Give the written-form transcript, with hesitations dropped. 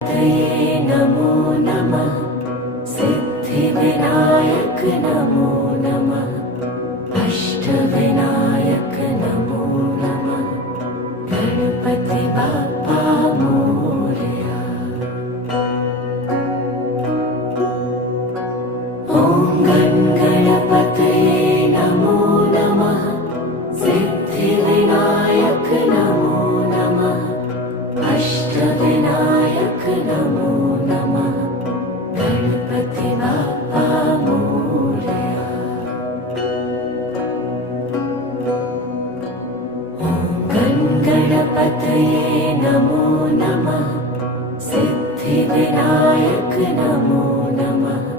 तये नमो नमः। सिद्धिविनायक नमो नमः। अष्टविनायक नमो नमः। गणपति बाप्पा मोरया। ॐ गणपतये नमो नमः। सिद्धिविनायक नमो नमः। अष्टविनायक नमो नमः। गणपति बाप्पा मोरया। ॐ गणपतये नमो नमः। सिद्धिविनायक नमो नमः।